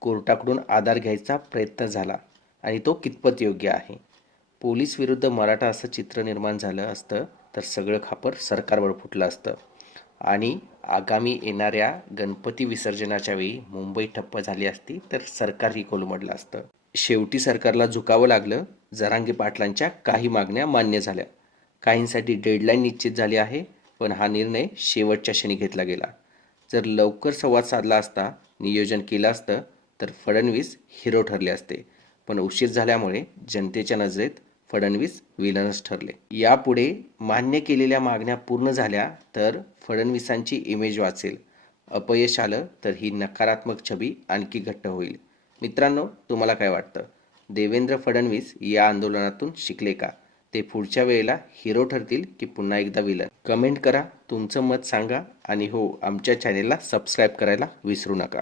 कोर्टाकडून आधार घ्यायचा प्रयत्न झाला आणि तो कितपत योग्य आहे. पोलीस विरुद्ध मराठा असं चित्र निर्माण झालं असतं तर सगळं खापर सरकारवर फुटलं असतं आणि आगामी येणाऱ्या गणपती विसर्जनाच्या वेळी मुंबई ठप्प झाली असती तर सरकारही कोलमडलं असतं. शेवटी सरकारला झुकावं लागलं. जरांगे पाटलांच्या काही मागण्या मान्य झाल्या. काहींसाठी डेडलाईन निश्चित झाली आहे, पण हा निर्णय शेवटच्या क्षणी घेतला गेला. जर लवकर संवाद साधला असता, नियोजन केलं असतं तर फडणवीस हिरो ठरले असते. पण उशीर झाल्यामुळे जनतेच्या नजरेत फडणवीस विलनच ठरले. यापुढे मान्य केलेल्या मागण्या पूर्ण झाल्या तर फडणवीसांची इमेज वाचेल. अपयश आलं तर ही नकारात्मक छबी आणखी घट्ट होईल. मित्रांनो, तुम्हाला काय वाटतं? देवेंद्र फडणवीस या आंदोलनातून शिकले का? ते पुढच्या वेळेला हिरो ठरतील की पुन्हा एकदा विलन? कमेंट करा, तुमचं मत सांगा आणि हो, आमच्या चॅनेलला सबस्क्राईब करायला विसरू नका.